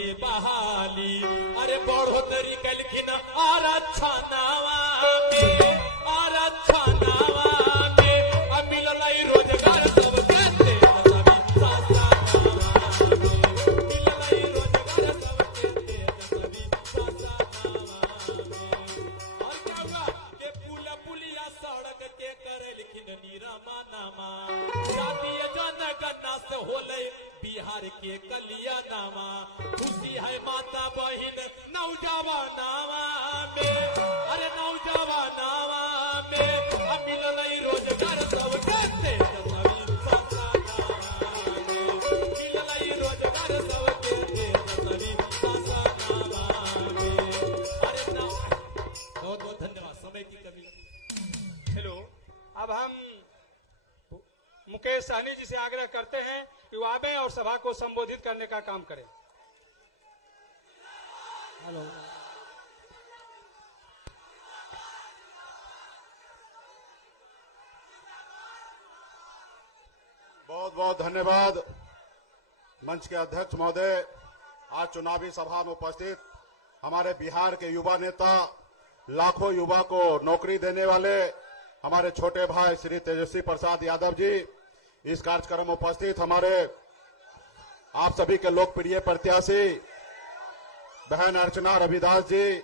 के बहाली। अरे बढ़ोतरी कलखिन आरक्षणवा में, आरक्षणवा में अब मिलल रोजगार सबके तेजस्वी शासनवा में, मिलल रोजगार सबके तेजस्वी शासनवा में। और क्या हुआ के पुलिया सड़क के करलखिन निरमनमा, जातीय जनगणना से होले बिहार के कल्याणवा। खुशी है माता बहिन नौजवानवा में, अरे नौजवानवा में अब मिलल रोजगार सबके तेजस्वी शासनवा में, मिलल रोजगार सबके तेजस्वी शासनवा में। अरे ना बहुत बहुत धन्यवाद, समय की कमी। हेलो, अब हम मुकेश सहनी जी से आग्रह करते हैं कि वो आवे और सभा को संबोधित करने का काम करें। हेलो, बहुत बहुत धन्यवाद मंच के अध्यक्ष महोदय। आज चुनावी सभा में उपस्थित हमारे बिहार के युवा नेता, लाखों युवा को नौकरी देने वाले हमारे छोटे भाई श्री तेजस्वी प्रसाद यादव जी, इस कार्यक्रम में उपस्थित हमारे आप सभी के लोकप्रिय प्रत्याशी बहन अर्चना रविदास जी,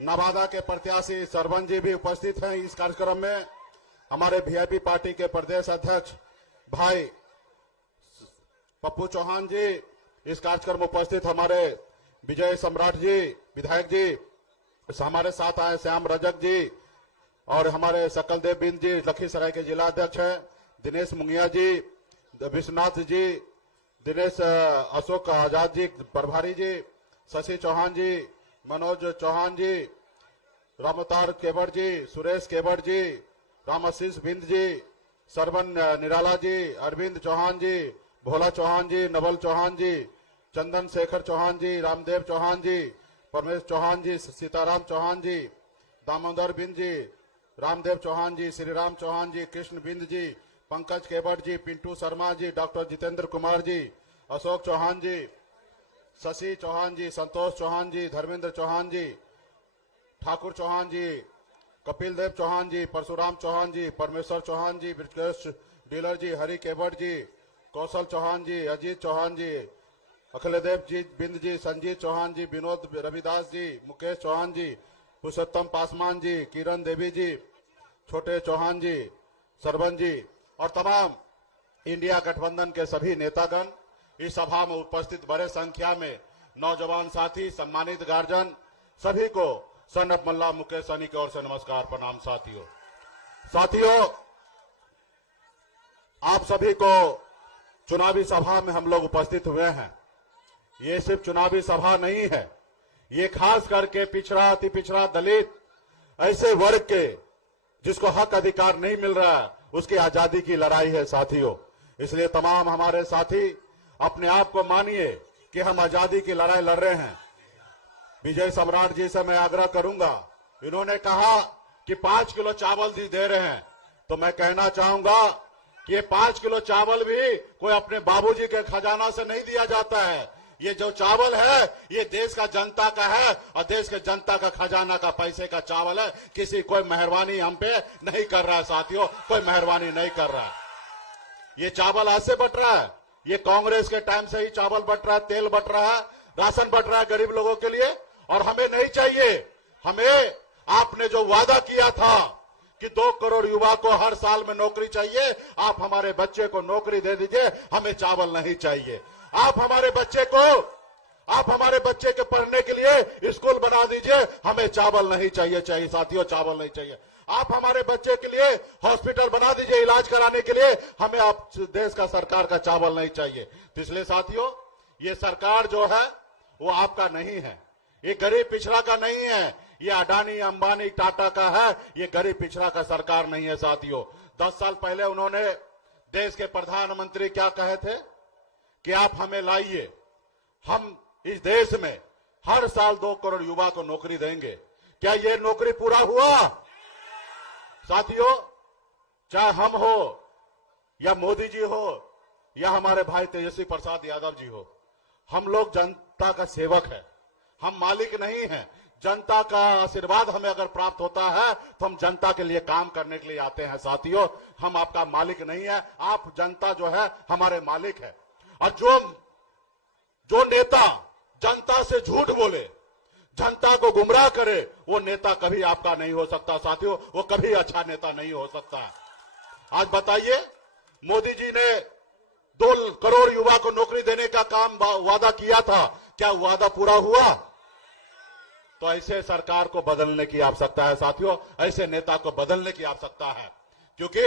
नवादा के प्रत्याशी सरवन जी भी उपस्थित हैं इस कार्यक्रम में। हमारे वीआईपी पार्टी के प्रदेश अध्यक्ष भाई पप्पू चौहान जी, इस कार्यक्रम में उपस्थित हमारे विजय सम्राट जी विधायक जी, हमारे साथ आए श्याम रजक जी और हमारे सकलदेव बिंद जी लखीसराय के जिला अध्यक्ष हैं, दिनेश मुंगिया जी, विश्वनाथ जी, दिनेश अशोक आजाद जी प्रभारी जी, शशि चौहान जी, मनोज चौहान जी, रामोतार केवड़ जी, सुरेश केवड़ जी, रामाशीष बिंद जी, सरवन निराला जी, अरविंद चौहान जी, भोला चौहान जी, नवल चौहान जी, चंदन शेखर चौहान जी, रामदेव चौहान जी, परमेश चौहान जी, सीताराम चौहान जी, दामोदर बिंद जी, रामदेव चौहान जी, श्रीराम चौहान जी, कृष्ण बिंद जी, पंकज केवड़ जी, पिंटू शर्मा जी, डॉक्टर जितेंद्र कुमार जी, अशोक चौहान जी, शशि चौहान जी, संतोष चौहान जी, धर्मेंद्र चौहान जी, ठाकुर चौहान जी, कपिल देव चौहान जी, परशुराम चौहान जी, परमेश्वर चौहान जी, ब्रिजेश डीलर जी, हरि केवड़ जी, कौशल चौहान जी, अजीत चौहान जी, अखिलदेव जी बिंद जी, संजीत चौहान जी, विनोद रविदास जी, मुकेश चौहान जी, पुरुषोत्तम पासवान जी, किरण देवी जी, छोटे चौहान जी, सरवन जी और तमाम इंडिया गठबंधन के सभी नेतागण, इस सभा में उपस्थित बड़े संख्या में नौजवान साथी, सम्मानित गार्जियन, सभी को सन ऑफ मल्ला मुकेश सहनी की ओर से नमस्कार प्रणाम। साथियों, आप सभी को चुनावी सभा में हम लोग उपस्थित हुए हैं। ये सिर्फ चुनावी सभा नहीं है, ये खास करके पिछड़ा, अति पिछड़ा, दलित, ऐसे वर्ग के जिसको हक अधिकार नहीं मिल रहा है, उसकी आजादी की लड़ाई है साथियों। इसलिए तमाम हमारे साथी अपने आप को मानिए कि हम आजादी की लड़ाई लड़ रहे हैं। विजय सम्राट जी से मैं आग्रह करूंगा, इन्होंने कहा कि 5 किलो चावल दे रहे हैं, तो मैं कहना चाहूंगा कि ये 5 किलो चावल भी कोई अपने बाबूजी के खजाना से नहीं दिया जाता है। ये जो चावल है ये देश का जनता का है और देश के जनता का खजाना का पैसे का चावल है। किसी कोई मेहरबानी हम पे नहीं कर रहा है साथियों, कोई मेहरबानी नहीं कर रहा है। ये चावल ऐसे बट रहा है, ये कांग्रेस के टाइम से ही चावल बट रहा है, तेल बट रहा है, राशन बट रहा है गरीब लोगों के लिए, और हमें नहीं चाहिए। हमें आपने जो वादा किया था कि 2 करोड़ युवा को हर साल में नौकरी चाहिए, आप हमारे बच्चे को नौकरी दे दीजिए, हमें चावल नहीं चाहिए। आप हमारे बच्चे के पढ़ने के लिए स्कूल बना दीजिए, हमें चावल नहीं चाहिए साथियों, चावल नहीं चाहिए। आप हमारे बच्चे के लिए हॉस्पिटल बना दीजिए इलाज कराने के लिए, हमें आप देश का सरकार का चावल नहीं चाहिए। तो इसलिए साथियों, ये सरकार जो है वो आपका नहीं है, ये गरीब पिछड़ा का नहीं है, ये अडानी अंबानी टाटा का है, ये गरीब पिछड़ा का सरकार नहीं है साथियों। 10 साल पहले उन्होंने देश के प्रधानमंत्री क्या कहे थे कि आप हमें लाइए, हम इस देश में हर साल 2 करोड़ युवा को नौकरी देंगे। क्या ये नौकरी पूरा हुआ साथियों? चाहे हम हो या मोदी जी हो या हमारे भाई तेजस्वी प्रसाद यादव जी हो, हम लोग जनता का सेवक है, हम मालिक नहीं हैं। जनता का आशीर्वाद हमें अगर प्राप्त होता है तो हम जनता के लिए काम करने के लिए आते हैं साथियों। हम आपका मालिक नहीं है, आप जनता जो है हमारे मालिक है। और जो नेता जनता से झूठ बोले, जनता को गुमराह करे, वो नेता कभी आपका नहीं हो सकता साथियों, वो कभी अच्छा नेता नहीं हो सकता। आज बताइए, मोदी जी ने 2 करोड़ युवा को नौकरी देने का काम वादा किया था, क्या वादा पूरा हुआ? तो ऐसे सरकार को बदलने की आवश्यकता है साथियों, ऐसे नेता को बदलने की आवश्यकता है, क्योंकि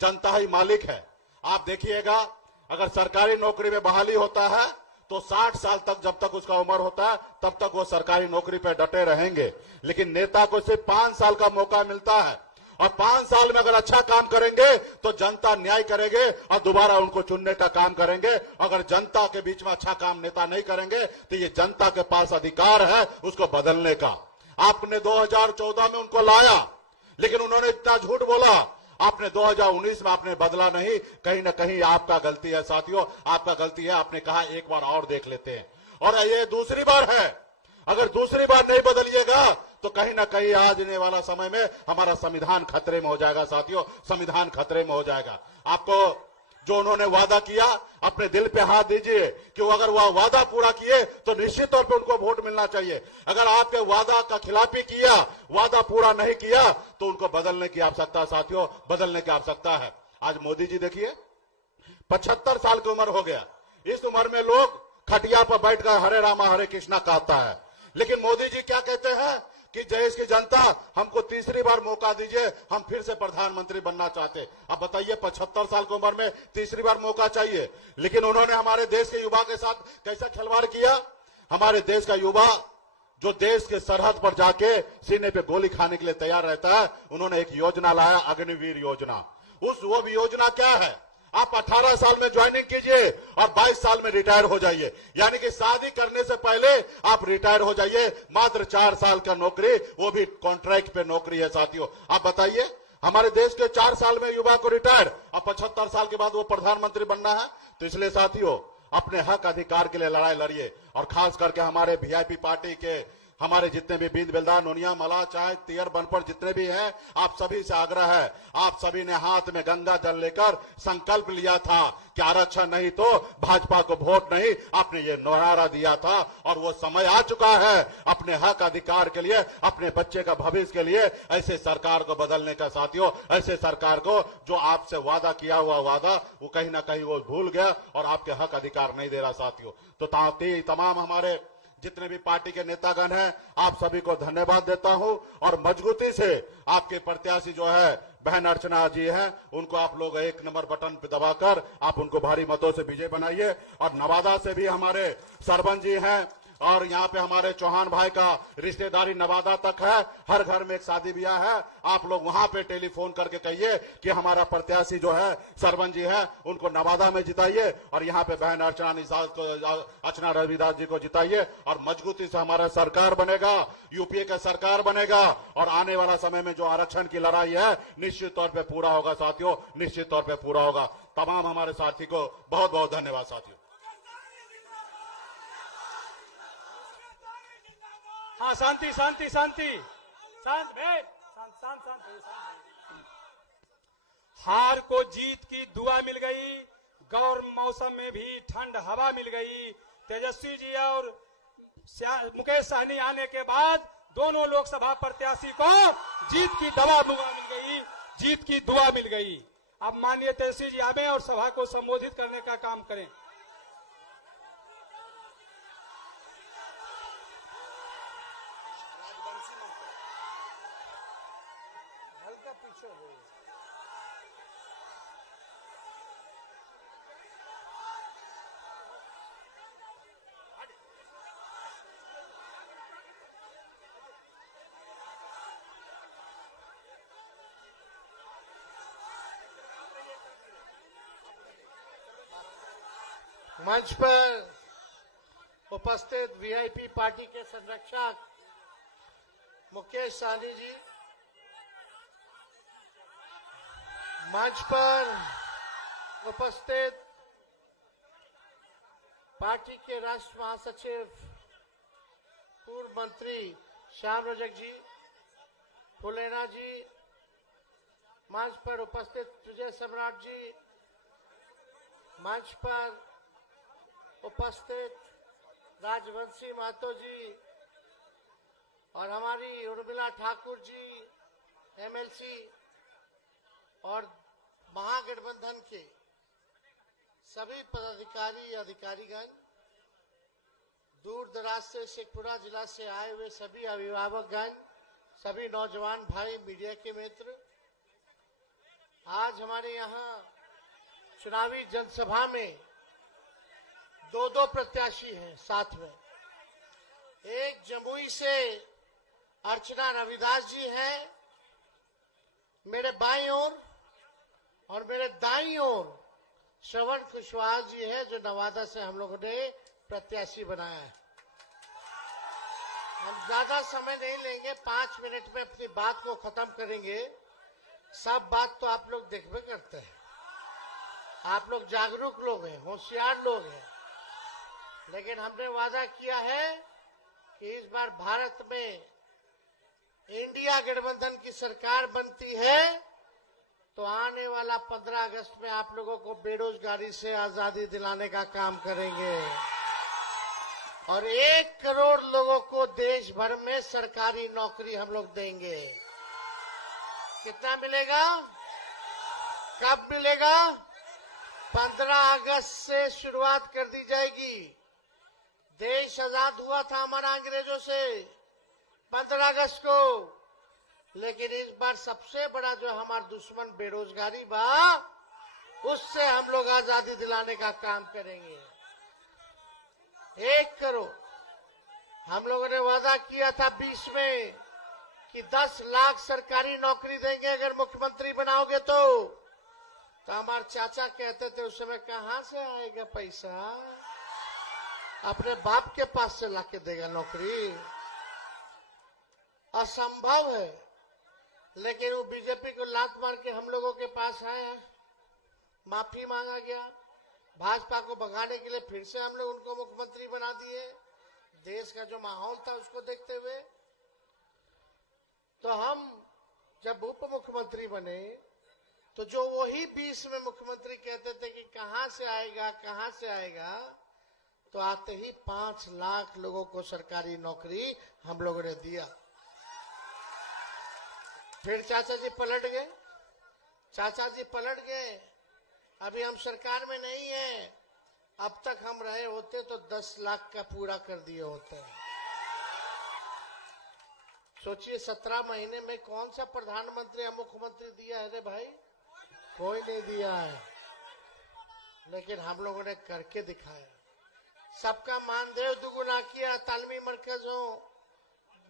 जनता ही मालिक है। आप देखिएगा, अगर सरकारी नौकरी में बहाली होता है तो 60 साल तक, जब तक उसका उम्र होता है तब तक वो सरकारी नौकरी पे डटे रहेंगे। लेकिन नेता को सिर्फ 5 साल का मौका मिलता है, और 5 साल में अगर अच्छा काम करेंगे तो जनता न्याय करेंगे और दोबारा उनको चुनने का काम करेंगे। अगर जनता के बीच में अच्छा काम नेता नहीं करेंगे तो ये जनता के पास अधिकार है उसको बदलने का। आपने 2014 में उनको लाया, लेकिन उन्होंने इतना झूठ बोला। आपने 2019 में आपने बदला नहीं, कहीं ना कहीं आपका गलती है साथियों, आपका गलती है। आपने कहा एक बार और देख लेते हैं, और ये दूसरी बार है। अगर दूसरी बार नहीं बदलिएगा तो कहीं ना कहीं आज आने वाला समय में हमारा संविधान खतरे में हो जाएगा साथियों, संविधान खतरे में हो जाएगा। आपको जो उन्होंने वादा किया, अपने दिल पे हाथ दीजिए कि वो अगर वह वादा पूरा किए तो निश्चित तौर पे उनको वोट मिलना चाहिए। अगर आपके वादा का खिलाफी किया, वादा पूरा नहीं किया, तो उनको बदलने की आवश्यकता साथियों, बदलने की आवश्यकता है। आज मोदी जी देखिए, 75 साल की उम्र हो गया। इस उम्र में लोग खटिया पर बैठकर हरे रामा हरे कृष्णा कहता है, लेकिन मोदी जी क्या कहते हैं कि देश की जनता हमको तीसरी बार मौका दीजिए, हम फिर से प्रधानमंत्री बनना चाहते। अब बताइए, 75 साल की उम्र में तीसरी बार मौका चाहिए, लेकिन उन्होंने हमारे देश के युवा के साथ कैसा खिलवाड़ किया। हमारे देश का युवा जो देश के सरहद पर जाके सीने पे गोली खाने के लिए तैयार रहता है, उन्होंने एक योजना लाया, अग्निवीर योजना। वो भी योजना क्या है, आप 18 साल में ज्वाइनिंग कीजिए और 22 साल में रिटायर हो जाइए, यानी कि शादी करने से पहले आप रिटायर हो जाइए। मात्र 4 साल का नौकरी, वो भी कॉन्ट्रैक्ट पे नौकरी है साथियों। आप बताइए, हमारे देश के 4 साल में युवा को रिटायर और 75 साल के बाद वो प्रधानमंत्री बनना है। तो इसलिए साथियों, अपने हक अधिकार के लिए लड़ाई लड़िए, और खास करके हमारे वीआईपी पार्टी के हमारे जितने भी बींद बिल्दार, नोनिया, मला, चाय, तियर, बनपड़ जितने भी हैं, आप सभी से आग्रह है, आप सभी ने हाथ में गंगा जल लेकर संकल्प लिया था कि आरक्षण नहीं तो भाजपा को वोट नहीं, आपने ये नारा दिया था। और वो समय आ चुका है अपने हक अधिकार के लिए, अपने बच्चे का भविष्य के लिए ऐसे सरकार को बदलने का साथियों। ऐसे सरकार को जो आपसे वादा किया हुआ वादा वो कहीं ना कहीं वो भूल गया और आपके हक अधिकार नहीं दे रहा साथियों। तो तमाम हमारे जितने भी पार्टी के नेतागण हैं, आप सभी को धन्यवाद देता हूं, और मजबूती से आपके प्रत्याशी जो है बहन अर्चना जी हैं, उनको आप लोग 1 नंबर बटन पे दबाकर आप उनको भारी मतों से विजय बनाइए। और नवादा से भी हमारे सरपंच जी हैं, और यहाँ पे हमारे चौहान भाई का रिश्तेदारी नवादा तक है, हर घर में एक शादी ब्याह है। आप लोग वहां पे टेलीफोन करके कहिए कि हमारा प्रत्याशी जो है सरपंच जी है, उनको नवादा में जिताइए, और यहाँ पे बहन अर्चना रविदास जी को जिताइए, और मजबूती से हमारा सरकार बनेगा, यूपीए का सरकार बनेगा, और आने वाला समय में जो आरक्षण की लड़ाई है निश्चित तौर पर पूरा होगा साथियों, निश्चित तौर पर पूरा होगा। तमाम हमारे साथी को बहुत बहुत धन्यवाद साथियों। हाँ, शांति शांति शांति, शांत भाई, शांत शांत शांत भाई, शांत। हार को जीत की दुआ मिल गई, गौर मौसम में भी ठंड हवा मिल गई। तेजस्वी जी और मुकेश सहनी आने के बाद दोनों लोकसभा प्रत्याशी को जीत की दवा मिल गई, जीत की दुआ मिल गई। अब माननीय तेजस्वी जी आवे और सभा को संबोधित करने का काम करें। मंच पर उपस्थित वीआईपी पार्टी के संरक्षक मुकेश सहनी जी, मंच पर उपस्थित पार्टी के राष्ट्रीय महासचिव पूर्व मंत्री श्याम रजक जी, फुलेना जी, मंच पर उपस्थित विजय सम्राट जी, मंच पर उपस्थित राजवंशी महतो जी और हमारी उर्मिला ठाकुर जी एमएलसी और महागठबंधन के सभी पदाधिकारी अधिकारीगण, दूर दराज से शेखपुरा जिला से आए हुए सभी अभिभावकगण, सभी नौजवान भाई, मीडिया के मित्र, आज हमारे यहाँ चुनावी जनसभा में दो प्रत्याशी हैं साथ में। एक जमुई से अर्चना रविदास जी हैं मेरे बाईं ओर, और मेरे दाईं ओर श्रवण कुशवाहा जी है जो नवादा से हम लोगों ने प्रत्याशी बनाया है। हम ज्यादा समय नहीं लेंगे, 5 मिनट में अपनी बात को खत्म करेंगे। सब बात तो आप लोग देखबे करते हैं, आप लोग जागरूक लोग हैं, होशियार लोग हैं, लेकिन हमने वादा किया है कि इस बार भारत में इंडिया गठबंधन की सरकार बनती है तो आने वाला 15 अगस्त में आप लोगों को बेरोजगारी से आजादी दिलाने का काम करेंगे और 1 करोड़ लोगों को देश भर में सरकारी नौकरी हम लोग देंगे। कितना मिलेगा? कब मिलेगा? 15 अगस्त से शुरुआत कर दी जाएगी। देश आजाद हुआ था हमारा अंग्रेजों से 15 अगस्त को, लेकिन इस बार सबसे बड़ा जो हमारा दुश्मन बेरोजगारी बा, उससे हम लोग आजादी दिलाने का काम करेंगे। 1 करोड़ हम लोगों ने वादा किया था 20 में कि 10 लाख सरकारी नौकरी देंगे अगर मुख्यमंत्री बनाओगे तो हमारे चाचा कहते थे उस समय, कहां से आएगा पैसा, अपने बाप के पास से लाके देगा नौकरी, असंभव है। लेकिन वो बीजेपी को लात मार के हम लोगों के पास आया, माफी मांगा गया, भाजपा को भगाने के लिए फिर से हम लोग उनको मुख्यमंत्री बना दिए। देश का जो माहौल था उसको देखते हुए तो हम जब उप मुख्यमंत्री बने तो जो वही 20 में मुख्यमंत्री कहते थे कि कहां से आएगा, तो आते ही 5 लाख लोगों को सरकारी नौकरी हम लोगों ने दिया। फिर चाचा जी पलट गए, अभी हम सरकार में नहीं है। अब तक हम रहे होते तो 10 लाख का पूरा कर दिए होते। सोचिए 17 महीने में कौन सा प्रधानमंत्री या मुख्यमंत्री दिया है रे भाई? कोई नहीं दिया है, लेकिन हम लोगों ने करके दिखाया। सबका मानदेय दुगुना किया, तालमी मरकज हो,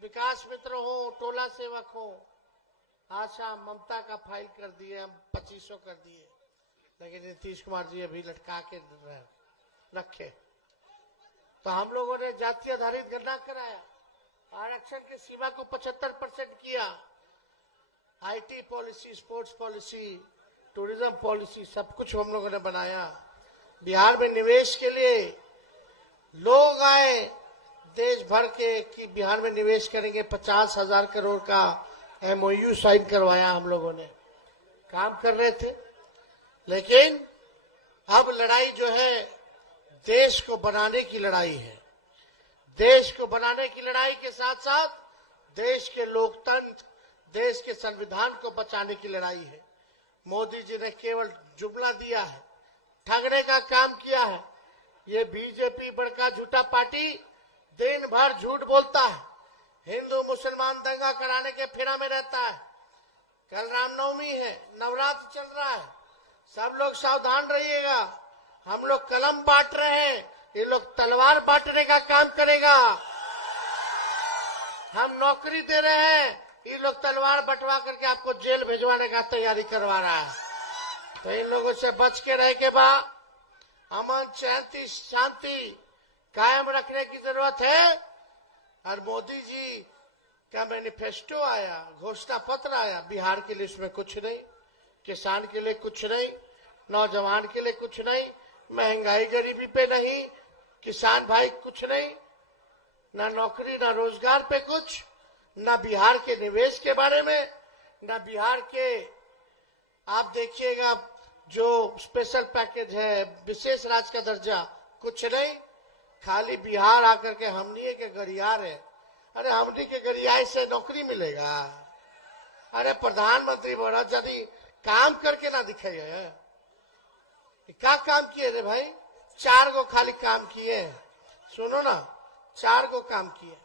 विकास मित्र हो, टोला सेवक हो, आशा ममता का फाइल कर दिए, हम 2500 कर दिए, लेकिन नीतीश कुमार जी अभी लटका के रखे। तो हम लोगों ने जाति आधारित गणना कराया, आरक्षण की सीमा को 75% किया, IT policy, sports policy, tourism policy, सब कुछ हम लोगों ने बनाया। बिहार में निवेश के लिए लोग आए देश भर के कि बिहार में निवेश करेंगे, 50,000 करोड़ का MOU साइन करवाया हम लोगों ने, काम कर रहे थे। लेकिन अब लड़ाई जो है देश को बनाने की लड़ाई है। देश को बनाने की लड़ाई के साथ साथ देश के लोकतंत्र, देश के संविधान को बचाने की लड़ाई है। मोदी जी ने केवल जुमला दिया है, ठगने का काम किया है। ये बीजेपी बड़का झूठा पार्टी दिन भर झूठ बोलता है, हिंदू मुसलमान दंगा कराने के फेरा में रहता है। कल रामनवमी है, नवरात्र चल रहा है, सब लोग सावधान रहिएगा। हम लोग कलम बांट रहे हैं, ये लोग तलवार बांटने का काम करेगा। हम नौकरी दे रहे हैं, ये लोग तलवार बंटवा करके आपको जेल भिजवाने का तैयारी करवा रहा है। तो इन लोगों से बच के रह के बाद अमन शांति कायम रखने की जरूरत है। और मोदी जी का मैनिफेस्टो आया, घोषणा पत्र आया, बिहार के लिए इसमें कुछ नहीं, किसान के लिए कुछ नहीं, नौजवान के लिए कुछ नहीं, महंगाई गरीबी पे नहीं, किसान भाई कुछ नहीं, ना नौकरी ना रोजगार पे कुछ, ना बिहार के निवेश के बारे में, ना बिहार के आप देखिएगा जो स्पेशल पैकेज है, विशेष राज्य का दर्जा, कुछ नहीं। खाली बिहार आकर के हमनी के गरियार है। अरे हमनी के गरियाई से नौकरी मिलेगा? अरे प्रधानमंत्री बड़ा यदि काम करके ना दिखाइए, क्या काम किए रे भाई? 4 गो खाली काम किए। सुनो ना, 4 गो काम किए।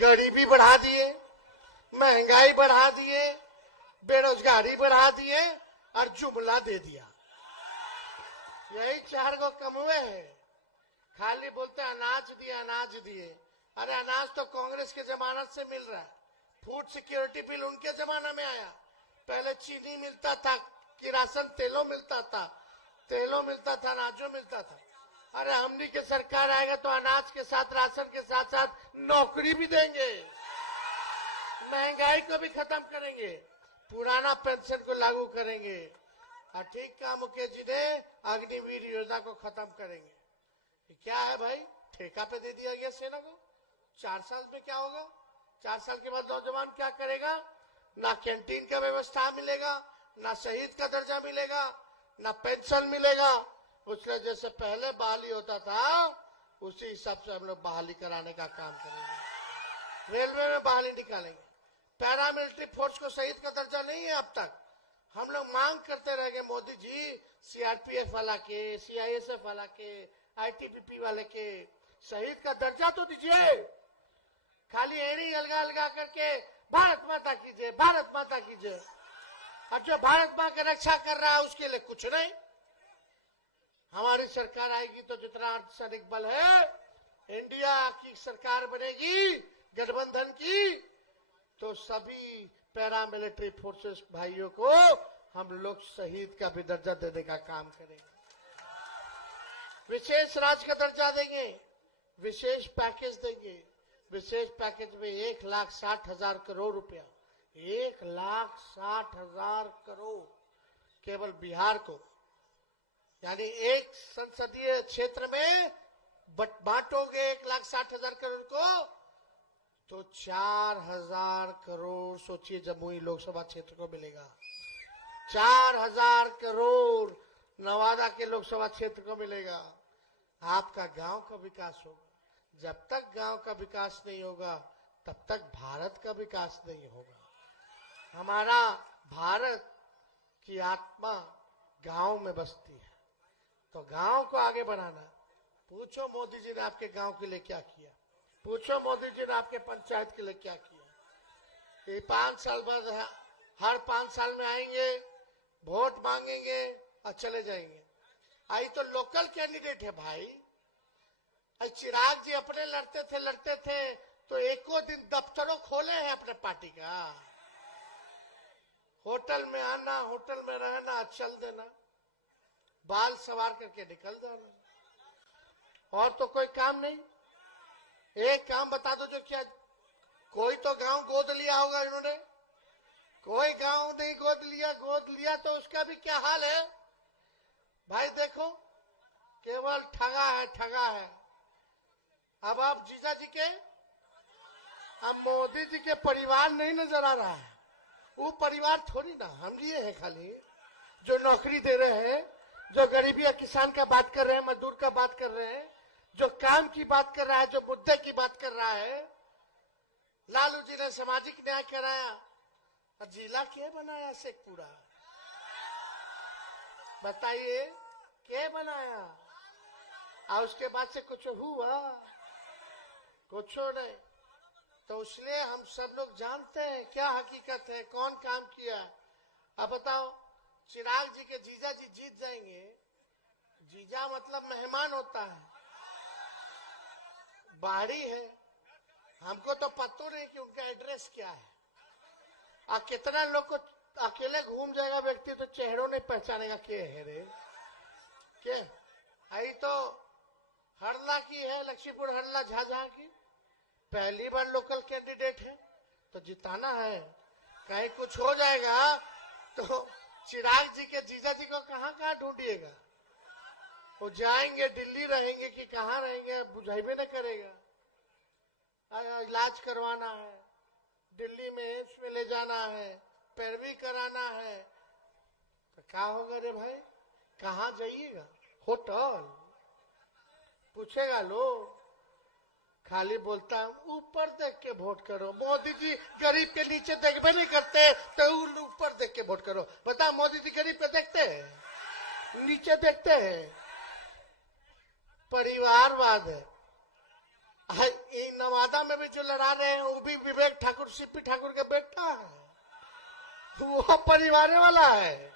गरीबी बढ़ा दिए, महंगाई बढ़ा दिए, बेरोजगारी बढ़ा दिए और जुमला दे दिया। यही 4 गो कमवे है। खाली बोलते अनाज दिए, अनाज दिए। अरे अनाज तो कांग्रेस के जमानत से मिल रहा है। फूड सिक्योरिटी बिल उनके जमाना में आया। पहले चीनी मिलता था, किरासन तेलों मिलता था, अनाजों मिलता था। अरे हमनी के सरकार आएगा तो अनाज के साथ, राशन के साथ साथ नौकरी भी देंगे, महंगाई को भी खत्म करेंगे, पुराना पेंशन को लागू करेंगे और ठीक काम मुकेश जी ने अग्निवीर योजना को खत्म करेंगे। क्या है भाई? ठेका पे दे दिया गया सेना को। 4 साल में क्या होगा? 4 साल के बाद नौजवान क्या करेगा? ना कैंटीन का व्यवस्था मिलेगा, ना शहीद का दर्जा मिलेगा, ना पेंशन मिलेगा। उसके जैसे पहले बहाली होता था उसी हिसाब से हम लोग बहाली कराने का काम करेंगे। रेलवे में बहाली निकालेंगे। पैरामिलिट्री फोर्स को शहीद का दर्जा नहीं है अब तक। हम लोग मांग करते रह गए, मोदी जी सीआरपीएफ वाला के, सीआईएसएफ वाला के, आईटीबीपी वाले के शहीद का दर्जा तो दीजिए। खाली एड़ी अलगा अलगा करके भारत माता कीजिए, भारत माता कीजिए। और जो भारत माँ की रक्षा कर रहा है उसके लिए कुछ नहीं। हमारी सरकार आएगी तो जितना अर्धसैनिक बल है, इंडिया की सरकार बनेगी गठबंधन की, तो सभी पैरामिलिट्री फोर्सेस भाइयों को हम लोग शहीद का भी दर्जा देने का काम करेंगे। विशेष राज्य का दर्जा देंगे, विशेष पैकेज देंगे। विशेष पैकेज में 1,60,000 करोड़ रुपया, 1,60,000 करोड़ केवल बिहार को, यानी एक संसदीय क्षेत्र में बांटोगे 1,60,000 करोड़ को तो 4,000 करोड़ सोचिए जमुई लोकसभा क्षेत्र को मिलेगा। 4,000 करोड़ नवादा के लोकसभा क्षेत्र को मिलेगा। आपका गांव का विकास होगा। जब तक गांव का विकास नहीं होगा तब तक भारत का विकास नहीं होगा। हमारा भारत की आत्मा गांव में बसती है, तो गांव को आगे बढ़ाना। पूछो मोदी जी ने आपके गांव के लिए क्या किया, पूछो मोदी जी ने आपके पंचायत के लिए क्या किया। ये 5 साल बाद हर 5 साल में आएंगे, वोट मांगेंगे और चले जाएंगे। आई तो लोकल कैंडिडेट है भाई। चिराग जी अपने लड़ते थे तो एको दिन दफ्तरों खोले हैं अपने पार्टी का। होटल में आना, होटल में रहना, चल देना, बाल सवार करके निकल जाना, और तो कोई काम नहीं। एक काम बता दो जो क्या, कोई तो गांव गोद लिया होगा इन्होंने, कोई गांव नहीं गोद लिया तो उसका भी क्या हाल है भाई। देखो केवल ठगा है। अब आप जीजा जी के, अब मोदी जी के परिवार नहीं नजर आ रहा है। वो परिवार थोड़ी ना, हम लिए हैं खाली जो नौकरी दे रहे हैं, जो गरीबी या किसान का बात कर रहे हैं, मजदूर का बात कर रहे हैं, जो काम की बात कर रहा है, जो मुद्दे की बात कर रहा है। लालू जी ने सामाजिक न्याय कराया और जिला क्या बनाया शेखपुरा, बताइए क्या बनाया। और उसके बाद से कुछ हुआ? कुछ नहीं। तो इसलिए हम सब लोग जानते हैं क्या हकीकत है, कौन काम किया। अब बताओ, चिराग जी के जीजा जी जीत जाएंगे। जीजा मतलब मेहमान होता है, बाहरी है। हमको तो पता नहीं कि उनका एड्रेस क्या है। और कितना लोग को अकेले घूम जाएगा व्यक्ति तो चेहरों नहीं पहचानेगा के है रे के। आई तो हरला की है, लक्ष्मीपुर हरला झाझा की पहली बार लोकल कैंडिडेट है तो जिताना है। कहीं कुछ हो जाएगा तो चिराग जी के जीजा जी को कहां ढूंढिएगा। वो जाएंगे दिल्ली रहेंगे कि कहाँ रहेंगे बुझाइबे न करेगा। इलाज करवाना है, दिल्ली में एम्स में ले जाना है, पैरवी कराना है, तो क्या होगा रे भाई? कहाँ जाइएगा? होटल पूछेगा लोग, खाली बोलता है ऊपर देख के वोट करो। मोदी जी गरीब के नीचे देखबे नहीं करते तो ऊपर देख के वोट करो। बता, मोदी जी गरीब पे देखते हैं, नीचे देखते हैं? परिवारवाद है। नवादा में भी जो लड़ा रहे हैं वो भी विवेक ठाकुर, सीपी ठाकुर का बेटा है, वो परिवार वाला है।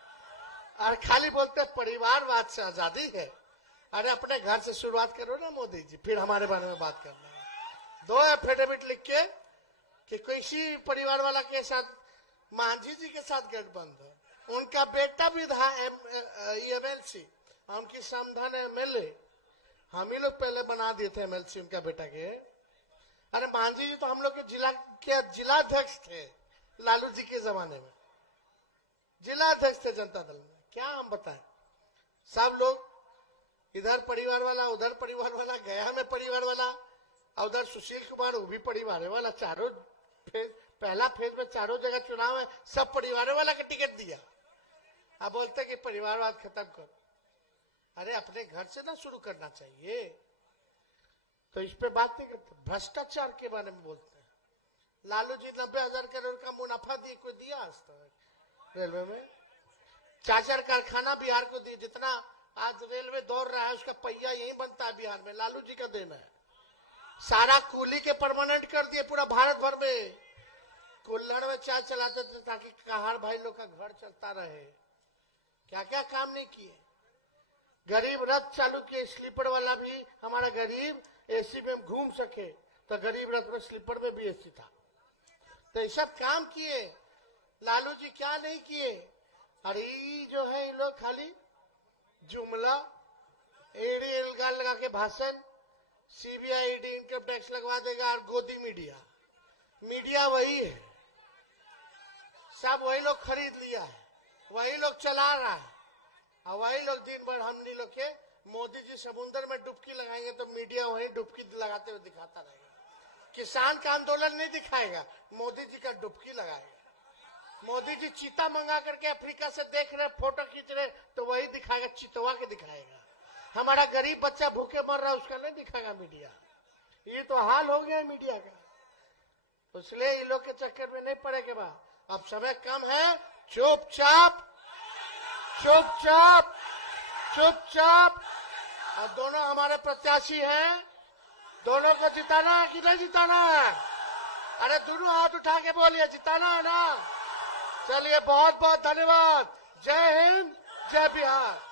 और खाली बोलते परिवारवाद से आजादी है। अरे अपने घर से शुरुआत करो ना मोदी जी, फिर हमारे बारे में बात करना है। 2 एफिडेविट लिख के कि किसी परिवार वाला के साथ मांझी जी के साथ गठबंधन है, उनका बेटा भी था एमएलसी, उनकी समधन एमएलए, हम ही लोग पहले बना दिए थे एमएलसी उनका बेटा के। अरे मांझी जी तो हम लोग के जिलाध्यक्ष थे लालू जी के जमाने में, जिलाध्यक्ष थे जनता दल में। क्या हम बताएं, सब लोग इधर परिवार वाला, उधर परिवार वाला, गया में परिवार वाला, उधर सुशील कुमार वो भी परिवार वाला। चारों फेज, पहला फेज में चारों जगह चुनाव है, सब परिवार वाला का टिकट दिया। अब बोलते कि परिवारवाद खत्म करो। अरे अपने घर से ना शुरू करना चाहिए? तो इस पे बात नहीं करते, भ्रष्टाचार के बारे में बोलते हैं। लालू जी 90,000 करोड़ का मुनाफा दिए, कोई दिया आज तक रेलवे में? 4 कारखाना बिहार को दिए, जितना आज रेलवे दौड़ रहा है उसका पहिया यही बनता है बिहार में, लालू जी का देना है। सारा कूली के परमानेंट कर दिए पूरा भारत भर में। कुल्हड़ में चाय चलाते थे ताकि कहार भाई लोग का घर चलता रहे। क्या क्या काम नहीं किए। गरीब रथ चालू किए, स्लीपर वाला भी हमारा गरीब एसी में घूम सके, तो गरीब रथ में स्लीपर में भी एसी था। तो ये सब काम किए लालू जी, क्या नहीं किए? अरे जो है ये लोग खाली जुमला, एडी एलगार लगा के भाषण, सीबीआई ईडी इनकम टैक्स लगवा देगा, और गोदी मीडिया। मीडिया वही है, सब वही लोग खरीद लिया है, वही लोग चला रहा है, और वही लोग दिन भर हमनी लोग के मोदी जी समुद्र में डुबकी लगाएंगे तो मीडिया वही डुबकी लगाते हुए दिखाता रहेगा। किसान का आंदोलन नहीं दिखाएगा, मोदी जी का डुबकी लगाएगा। मोदी जी चीता मंगा करके अफ्रीका से देख रहे, फोटो खींच रहे, तो वही दिखाएगा, चितवा के दिखाएगा। हमारा गरीब बच्चा भूखे मर रहा है उसका नहीं दिखाएगा मीडिया। ये तो हाल हो गया है मीडिया का। इसलिए ये लोग के चक्कर में नहीं पड़ेगा बा। अब समय कम है, चुपचाप चुपचाप चुपचाप। और दोनों हमारे प्रत्याशी हैं, दोनों को जिताना है कि नहीं जिताना है? अरे दोनों हाथ उठा के बोलिए, जिताना है ना? चलिए, बहुत बहुत धन्यवाद। जय हिंद, जय बिहार।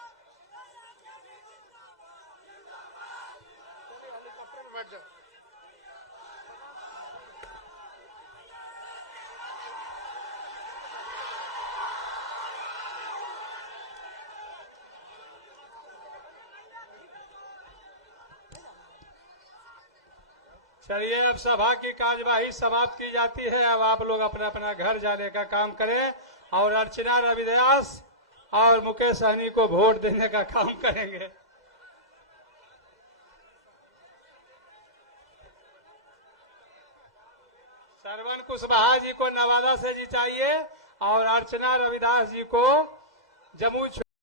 चलिए, अब सभा की कार्यवाही समाप्त की जाती है। अब आप लोग अपना अपना घर जाने का काम करें और अर्चना रविदास और मुकेश सहनी को वोट देने का काम करेंगे। श्रवण कुशवाहा जी को नवादा से जिताइए और अर्चना रविदास जी को जम्मू